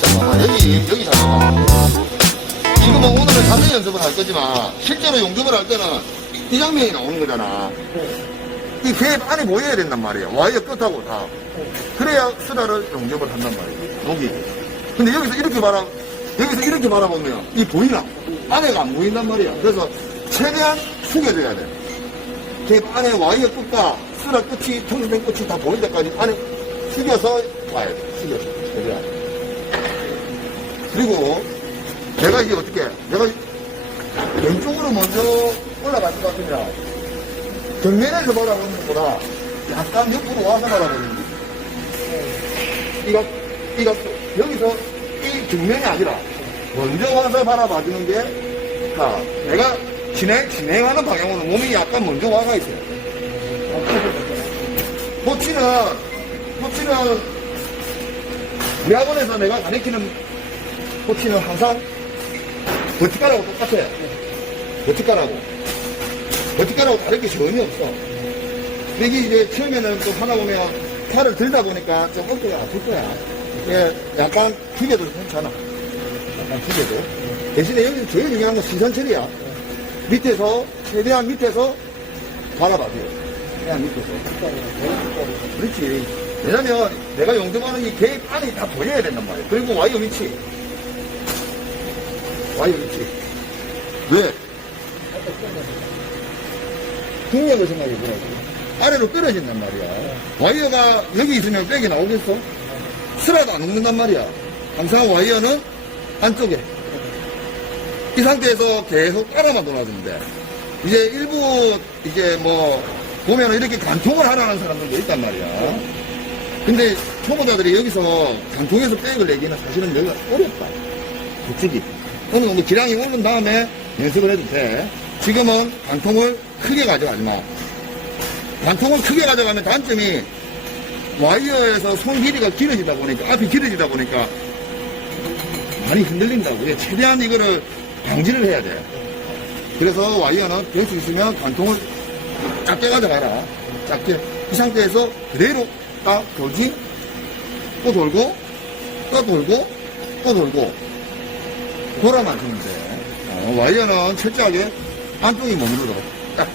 잠깐만 여기 여기 잠깐만 지금 뭐 오늘은 자세 연습을 할 거지만 실제로 용접을 할 때는 이 장면이 나오는 거잖아 이 개 안에 보여야 된단 말이야 와이어 끝하고 다. 그래야 수다를 용접을 한단 말이야 여기 근데 여기서 이렇게 바라 여기서 이렇게 바라보면 이 보이나? 안에가 안 보인단 말이야. 그래서 최대한 숙여줘야 돼 개 안에 와이어 끝과 수다 끝이 통된 끝이 다 보일 때까지 안에 숙여서 와야 돼. 숙여서. 최대한 그리고 내가 이제 어떻게 내가 왼쪽으로 먼저 올라갈 것 같으면 정면에서 바라보는 것보다 약간 옆으로 와서 바라보는 거지 이거 이거 여기서 이 정면이 아니라 먼저 와서 바라봐주는 게 자, 내가 진행, 진행하는 방향으로 몸이 약간 먼저 와가 있어요. 코치는, 코치는, 우리 학원에서 내가 가르치는 코치는 항상 버티카라고 똑같아요. 버티카라고. 버티카라고 다를 게 전혀 없어. 근데 이게 이제 처음에는 좀 하다 보면 팔을 들다 보니까 좀 어깨가 아플 거야. 예, 약간 기계도 괜찮아. 약간 기계도. 대신에 여기 제일 중요한 건 시선 처리야. 밑에서, 최대한 밑에서 바라봐줘요. 최대한 밑에서. 그렇지. 왜냐면 내가 용접하는 이 개입 안이 다 보여야 된단 말이야. 그리고 와이어 위치. 와이어 위치. 왜? 중력을 생각해 보라고. 아래로 떨어진단 말이야. 와이어가 여기 있으면 백이 나오겠어? 슬라도 안 녹는단 말이야. 항상 와이어는 안쪽에. 이 상태에서 계속 따라만 돌아주는데, 이제 일부, 이제 뭐, 보면은 이렇게 관통을 하라는 사람들도 있단 말이야. 근데 초보자들이 여기서 관통에서 백을 내기는 사실은 여기가 어렵다. 솔직히. 어느 정도 기량이 오른 다음에 연습을 해도 돼. 지금은 관통을 크게 가져가지 마. 관통을 크게 가져가면 단점이 와이어에서 손 길이가 길어지다 보니까, 앞이 길어지다 보니까 많이 흔들린다고. 그래, 최대한 이거를 방지를 해야 돼. 그래서 와이어는 될 수 있으면 관통을 작게 가져가라. 작게. 이 상태에서 그대로 딱 돌지, 또 돌고, 또 돌고, 또 돌고, 돌아만 주면 돼. 어, 와이어는 철저하게 안쪽이 머무르도록 딱.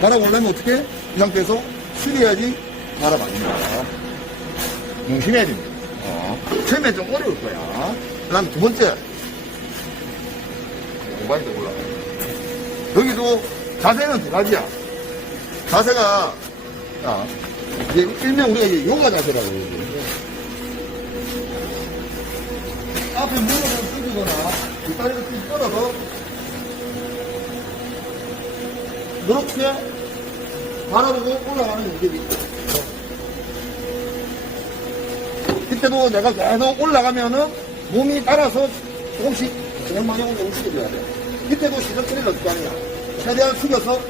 바라보려면 어떻게? 이 상태에서 숙여야지 바라봐줍니다. 용심해야 됩니다. 어, 처음에 좀 어려울 거야. 그 다음에 두 번째. 오바이드 올라가. 여기도 자세는 두 가지야. 자세가, 자, 이제 일명 우리가 이제 요가 자세라고 그러지. 앞에 무릎을 숙이거나 뒷다리를 쭉 뻗어서 이렇게 바라보고 올라가는 있어. 이때도 내가 계속 올라가면은 몸이 따라서 조금씩 진행 방향으로 움직여줘야 돼. 이때도 시선 처리를 어떻게 하느냐. 최대한 숙여서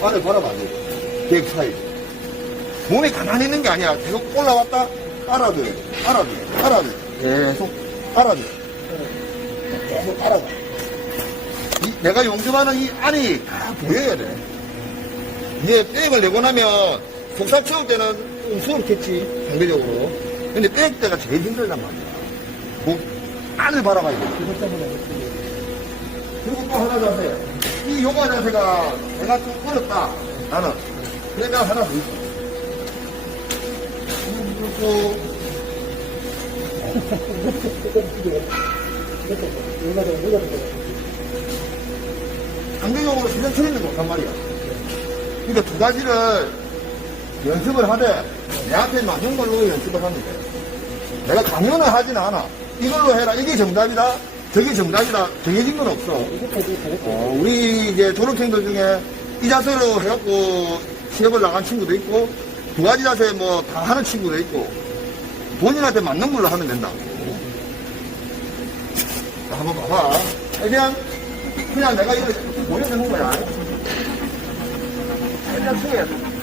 발을 바라봐야 돼. 계획 사이. 몸이 가만히 있는 게 아니야. 계속 올라왔다, 돼. 따라줘야 돼. 계속 따라줘. 계속 따라가. 이, 내가 용접하는 이 안이 다 보여야 돼. 이제 백을 내고 나면 속살 채울 때는 좀 수월했겠지, 상대적으로. 근데 백 때가 제일 힘들단 말이야. 뭐, 안을 바라봐야 돼. 그리고 또 하나 자세. 이 요가 자세가 내가 좀 어렵다. 나는. 내가 하나 더 있어. 그리고 상대적으로 시선 처리는 못한 말이야. 그러니까 두 가지를 연습을 하되 내 앞에 맞는 걸로 연습을 하면 돼. 내가 강요는 하진 않아. 이걸로 해라. 이게 정답이다. 저게 정답이다. 정해진 건 없어. 어, 우리 이제 졸업생들 중에 이 자세로 해갖고 시험을 나간 친구도 있고 두 가지 자세 뭐 다 하는 친구도 있고 본인한테 맞는 걸로 하면 된다고. 자, 한번 봐봐. 그냥, 그냥 내가 이거 我又没弄过来。人家退也不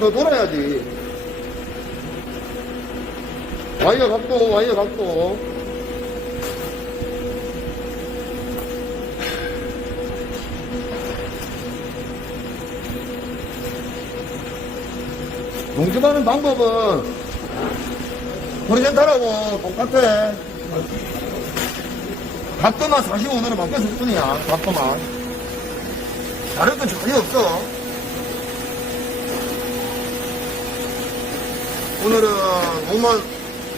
더 돌아야지. 와이어 각도, 와이어 각도. 농집하는 방법은 호리젠탈하고 똑같아. 각도만 45도로 바뀌었을 뿐이야, 각도만. 다른 건 전혀 없어. 오늘은 몸만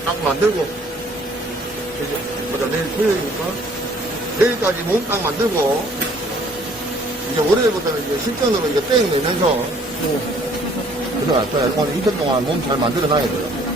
딱 만들고, 이제, 보자, 내일 토요일이니까. 내일까지 몸 딱 만들고, 이제 월요일부터는 이제 실전으로 이제 땡 내면서, 거야. 오늘 이틀 동안 몸 잘 만들어 놔야 돼요.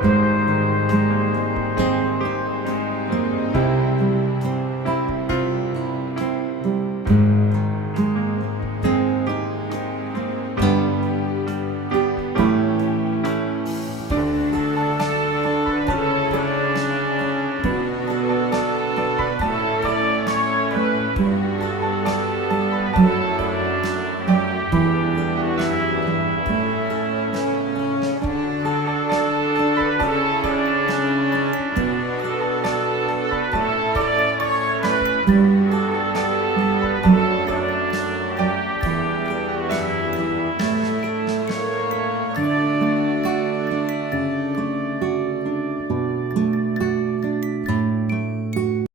Bye.